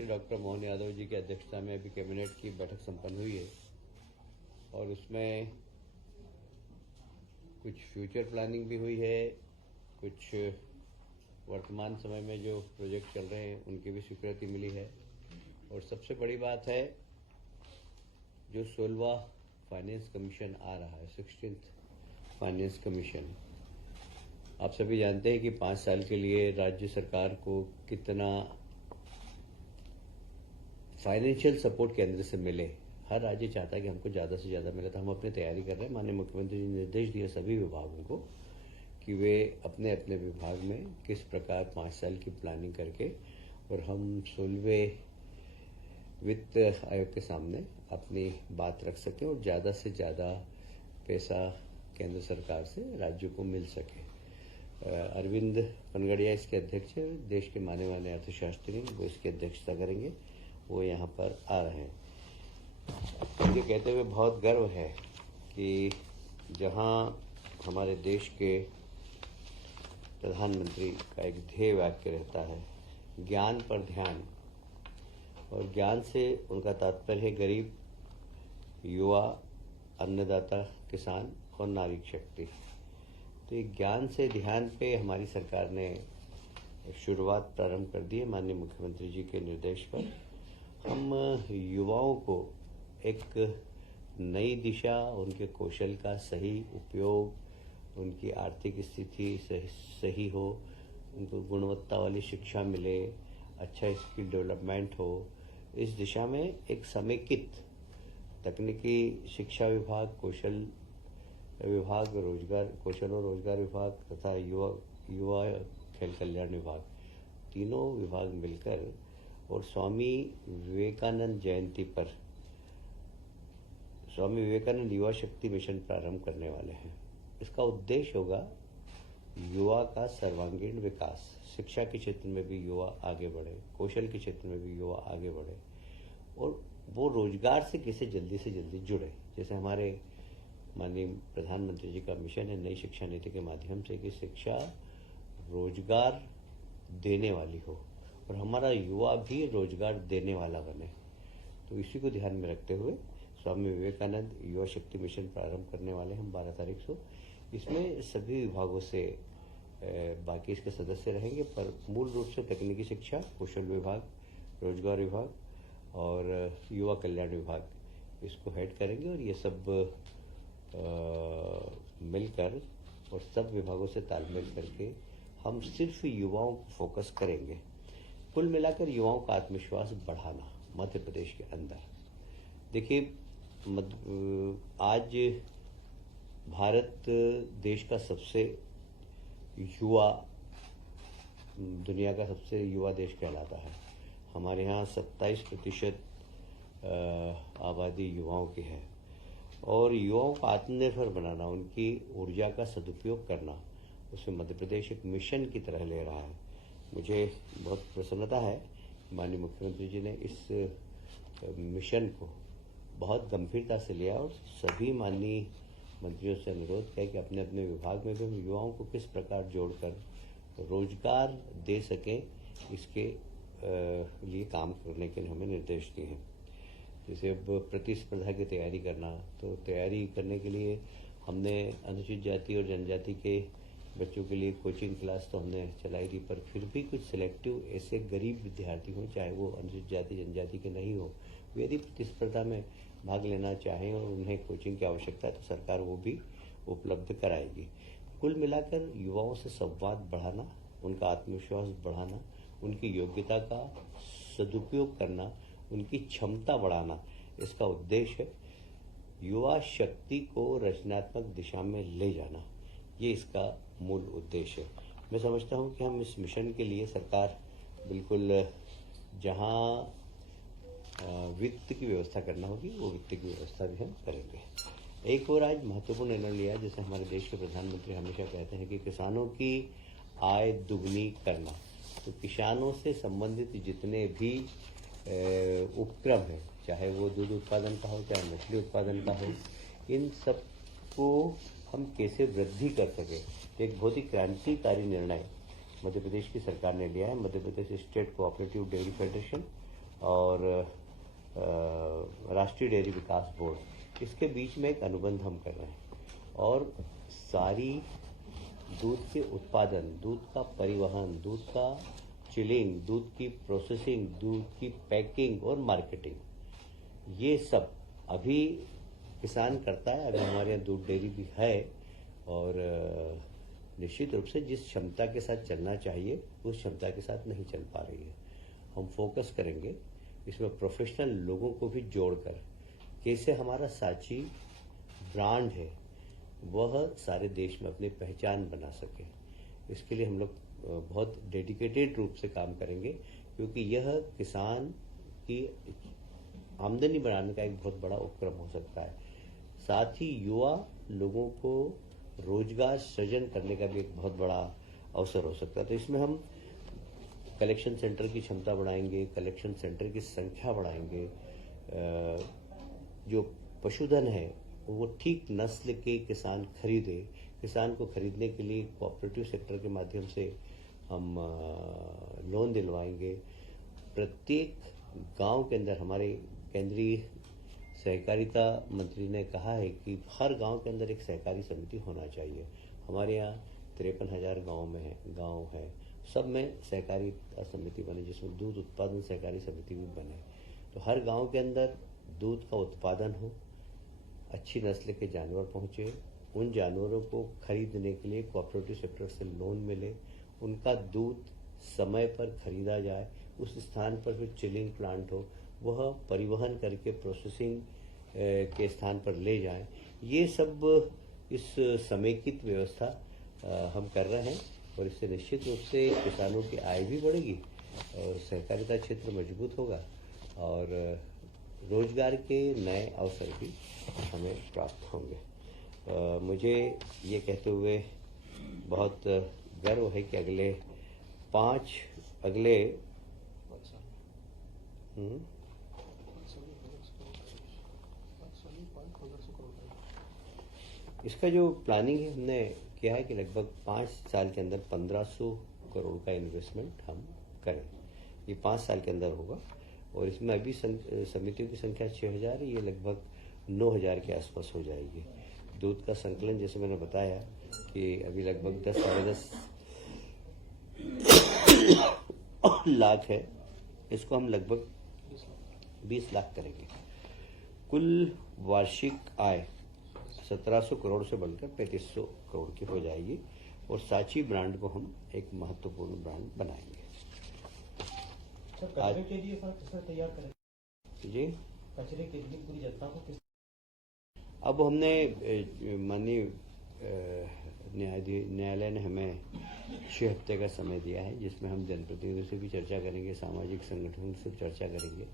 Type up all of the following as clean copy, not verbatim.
मंत्री डॉक्टर मोहन यादव जी की अध्यक्षता में अभी कैबिनेट की बैठक संपन्न हुई है और उसमें कुछ फ्यूचर प्लानिंग भी हुई है, कुछ वर्तमान समय में जो प्रोजेक्ट चल रहे हैं उनकी भी स्वीकृति मिली है। और सबसे बड़ी बात है, जो 16वां फाइनेंस कमीशन आ रहा है, 16th फाइनेंस कमीशन, आप सभी जानते हैं कि 5 साल के लिए राज्य सरकार को कितना फाइनेंशियल सपोर्ट केंद्र से मिले। हर राज्य चाहता है कि हमको ज़्यादा से ज़्यादा मिले, तो हम अपनी तैयारी कर रहे हैं। माननीय मुख्यमंत्री जी ने निर्देश दिए सभी विभागों को कि वे अपने अपने विभाग में किस प्रकार 5 साल की प्लानिंग करके और हम 16वें वित्त आयोग के सामने अपनी बात रख सकें और ज़्यादा से ज़्यादा पैसा केंद्र सरकार से राज्यों को मिल सके। अरविंद पनगड़िया इसके अध्यक्ष हैं, देश के माने माने अर्थशास्त्री, वो इसकी अध्यक्षता करेंगे, वो यहाँ पर आ रहे हैं। मुझे कहते हुए बहुत गर्व है कि जहाँ हमारे देश के प्रधानमंत्री का एक ध्येय वाक्य रहता है, ज्ञान पर ध्यान, और ज्ञान से उनका तात्पर्य है गरीब, युवा, अन्नदाता, किसान और नारी शक्ति। तो ये ज्ञान से ध्यान पे हमारी सरकार ने शुरुआत प्रारंभ कर दी है। माननीय मुख्यमंत्री जी के निर्देश पर हम युवाओं को एक नई दिशा, उनके कौशल का सही उपयोग, उनकी आर्थिक स्थिति सही हो, उनको गुणवत्ता वाली शिक्षा मिले, अच्छा स्किल डेवलपमेंट हो, इस दिशा में एक समेकित तकनीकी शिक्षा विभाग, कौशल विभाग, कौशल और रोजगार विभाग तथा युवा खेल कल्याण विभाग, तीनों विभाग मिलकर और स्वामी विवेकानंद जयंती पर स्वामी विवेकानंद युवा शक्ति मिशन प्रारंभ करने वाले हैं। इसका उद्देश्य होगा युवा का सर्वांगीण विकास, शिक्षा के क्षेत्र में भी युवा आगे बढ़े, कौशल के क्षेत्र में भी युवा आगे बढ़े और वो रोजगार से कैसे जल्दी से जल्दी जुड़े। जैसे हमारे माननीय प्रधानमंत्री जी का मिशन है नई शिक्षा नीति के माध्यम से कि शिक्षा रोजगार देने वाली हो और हमारा युवा भी रोजगार देने वाला बने। तो इसी को ध्यान में रखते हुए स्वामी विवेकानंद युवा शक्ति मिशन प्रारंभ करने वाले हम 12 तारीख को। इसमें सभी विभागों से बाकी इसके सदस्य रहेंगे, पर मूल रूप से तकनीकी शिक्षा, कौशल विभाग, रोजगार विभाग और युवा कल्याण विभाग इसको हेड करेंगे और ये सब मिलकर और सब विभागों से तालमेल करके हम सिर्फ युवाओं को फोकस करेंगे। कुल मिलाकर युवाओं का आत्मविश्वास बढ़ाना मध्य प्रदेश के अंदर। देखिए, आज भारत देश का सबसे युवा, दुनिया का सबसे युवा देश कहलाता है। हमारे यहाँ 27% आबादी युवाओं की है और युवाओं को आत्मनिर्भर बनाना, उनकी ऊर्जा का सदुपयोग करना, उसे मध्य प्रदेश एक मिशन की तरह ले रहा है। मुझे बहुत प्रसन्नता है, माननीय मुख्यमंत्री जी ने इस मिशन को बहुत गंभीरता से लिया और सभी माननीय मंत्रियों से अनुरोध किया कि अपने अपने विभाग में भी हम युवाओं को किस प्रकार जोड़कर रोजगार दे सकें, इसके लिए काम करने के हमें निर्देश दिए हैं। जैसे अब प्रतिस्पर्धा की तैयारी करना, तो तैयारी करने के लिए हमने अनुसूचित जाति और जनजाति के बच्चों के लिए कोचिंग क्लास तो हमने चलाई थी, पर फिर भी कुछ सिलेक्टिव ऐसे गरीब विद्यार्थी हों, चाहे वो अनुसूचित जाति जनजाति के नहीं हो, वे यदि प्रतिस्पर्धा में भाग लेना चाहें और उन्हें कोचिंग की आवश्यकता है तो सरकार वो भी उपलब्ध कराएगी। कुल मिलाकर युवाओं से संवाद बढ़ाना, उनका आत्मविश्वास बढ़ाना, उनकी योग्यता का सदुपयोग करना, उनकी क्षमता बढ़ाना, इसका उद्देश्य है। युवा शक्ति को रचनात्मक दिशा में ले जाना, ये इसका मूल उद्देश्य है। मैं समझता हूँ कि हम इस मिशन के लिए सरकार बिल्कुल जहाँ वित्त की व्यवस्था करना होगी वो वित्त की व्यवस्था भी हम करेंगे। एक और आज महत्वपूर्ण निर्णय लिया, जैसे हमारे देश के प्रधानमंत्री हमेशा कहते हैं कि किसानों की आय दुगनी करना। तो किसानों से संबंधित जितने भी उपक्रम है, चाहे वो दूध उत्पादन का हो, चाहे मछली उत्पादन का हो, इन सब को हम कैसे वृद्धि कर सके, तो एक बहुत ही क्रांतिकारी निर्णय मध्य प्रदेश की सरकार ने लिया है। Madhya Pradesh state cooperative dairy federation और राष्ट्रीय डेयरी विकास बोर्ड, इसके बीच में एक अनुबंध हम कर रहे हैं। और सारी दूध के उत्पादन, दूध का परिवहन, दूध का चिलिंग, दूध की प्रोसेसिंग, दूध की पैकिंग और मार्केटिंग, ये सब अभी किसान करता है। अभी हमारे यहाँ दूध डेयरी भी है और निश्चित रूप से जिस क्षमता के साथ चलना चाहिए उस क्षमता के साथ नहीं चल पा रही है। हम फोकस करेंगे इसमें प्रोफेशनल लोगों को भी जोड़कर, कैसे हमारा सांची ब्रांड है वह सारे देश में अपनी पहचान बना सके। इसके लिए हम लोग बहुत डेडिकेटेड रूप से काम करेंगे, क्योंकि यह किसान की आमदनी बढ़ाने का एक बहुत बड़ा उपक्रम हो सकता है। साथ ही युवा लोगों को रोजगार सृजन करने का भी एक बहुत बड़ा अवसर हो सकता है। तो इसमें हम कलेक्शन सेंटर की क्षमता बढ़ाएंगे, कलेक्शन सेंटर की संख्या बढ़ाएंगे, जो पशुधन है वो ठीक नस्ल के किसान खरीदे। किसान को खरीदने के लिए कोऑपरेटिव सेक्टर के माध्यम से हम लोन दिलवाएंगे। प्रत्येक गांव के अंदर हमारे केंद्रीय सहकारिता मंत्री ने कहा है कि हर गांव के अंदर एक सहकारी समिति होना चाहिए। हमारे यहाँ 53,000 गांव है, सब में सहकारी समिति बने, जिसमें दूध उत्पादन सहकारी समिति भी बने। तो हर गांव के अंदर दूध का उत्पादन हो, अच्छी नस्ल के जानवर पहुंचे, उन जानवरों को खरीदने के लिए कोऑपरेटिव सेक्टर से लोन मिले, उनका दूध समय पर खरीदा जाए, उस स्थान पर जो चिलिंग प्लांट हो वह परिवहन करके प्रोसेसिंग के स्थान पर ले जाएं। ये सब इस समेकित व्यवस्था हम कर रहे हैं और इससे निश्चित रूप से किसानों की आय भी बढ़ेगी और सहकारिता क्षेत्र मजबूत होगा और रोजगार के नए अवसर भी हमें प्राप्त होंगे। मुझे ये कहते हुए बहुत गर्व है कि अगले इसका जो प्लानिंग है हमने किया है कि लगभग 5 साल के अंदर 1500 करोड़ का इन्वेस्टमेंट हम करें। ये 5 साल के अंदर होगा और इसमें अभी समितियों की संख्या 6000 है, ये लगभग 9000 के आसपास हो जाएगी। दूध का संकलन जैसे मैंने बताया कि अभी लगभग 10 साढ़े 10 लाख है, इसको हम लगभग 20 लाख करेंगे। कुल वार्षिक आय 1700 करोड़ से बढ़कर 3500 करोड़ की हो जाएगी और सांची ब्रांड को हम एक महत्वपूर्ण ब्रांड बनाएंगे। कचरे के लिए सर किस तरह तैयार करेंगे जी? कचरे के लिए पूरी जनता को किस? अब हमने माननीय न्यायालय ने हमें 6 हफ्ते का समय दिया है, जिसमें हम जनप्रतिनिधियों से भी चर्चा करेंगे, सामाजिक संगठनों से चर्चा करेंगे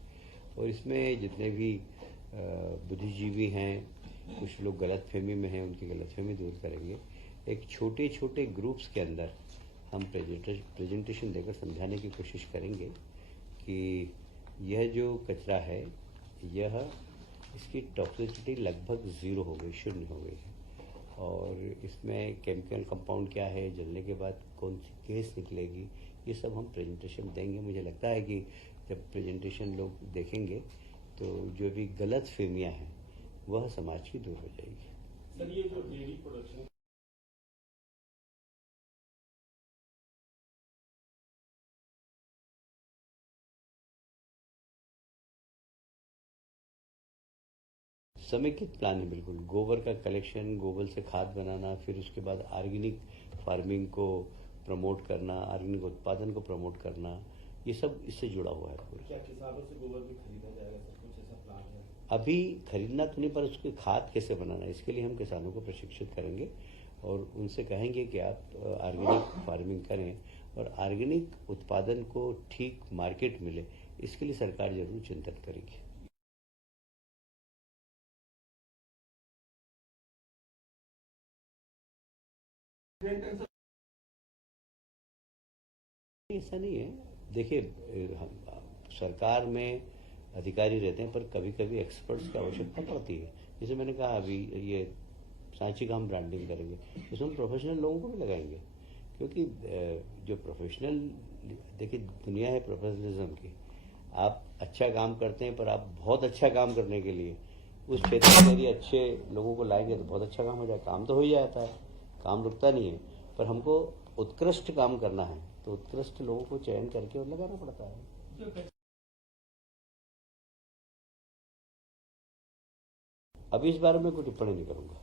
और इसमें जितने भी बुद्धिजीवी हैं, कुछ लोग गलतफहमी में हैं, उनकी गलतफहमी दूर करेंगे। एक छोटे छोटे ग्रुप्स के अंदर हम प्रेजेंटेशन देकर समझाने की कोशिश करेंगे कि यह जो कचरा है यह इसकी टॉक्सिसिटी लगभग 0 हो गई, 0 हो गई है और इसमें केमिकल कंपाउंड क्या है, जलने के बाद कौन सी गैस निकलेगी, ये सब हम प्रेजेंटेशन देंगे। मुझे लगता है कि जब प्रेजेंटेशन लोग देखेंगे तो जो भी गलत फहमियाँ हैं वह समाज की दूर हो जाएगी। सर, ये जो डेयरी प्रोडक्शन समेकित प्लान है बिल्कुल। गोबर का कलेक्शन, गोबर से खाद बनाना, फिर उसके बाद ऑर्गेनिक फार्मिंग को प्रमोट करना, ऑर्गेनिक उत्पादन को प्रमोट करना, ये सब इससे जुड़ा हुआ है पूरा। क्या किसानों से गोबर भी खरीदा जाएगा सर? कुछ ऐसा प्लान है? अभी खरीदना तो नहीं, पर उसकी खाद कैसे बनाना है इसके लिए हम किसानों को प्रशिक्षित करेंगे और उनसे कहेंगे कि आप ऑर्गेनिक फार्मिंग करें और ऑर्गेनिक उत्पादन को ठीक मार्केट मिले, इसके लिए सरकार जरूर चिंतन करेगी। ऐसा नहीं है, देखिए सरकार में अधिकारी रहते हैं पर कभी कभी एक्सपर्ट्स की आवश्यकता पड़ती है। जैसे मैंने कहा अभी ये सांची का हम ब्रांडिंग करेंगे, इसमें प्रोफेशनल लोगों को भी लगाएंगे, क्योंकि जो प्रोफेशनल, देखिए दुनिया है प्रोफेशनलिज्म की। आप अच्छा काम करते हैं, पर आप बहुत अच्छा काम करने के लिए उस क्षेत्र में यदि अच्छे लोगों को लाएंगे तो बहुत अच्छा काम हो जाए। काम तो हो ही जाता है, काम रुकता नहीं है, पर हमको उत्कृष्ट काम करना है तो उत्कृष्ट लोगों को चयन करके और लगाना पड़ता है। अभी इस बारे में कोई टिप्पणी नहीं करूंगा।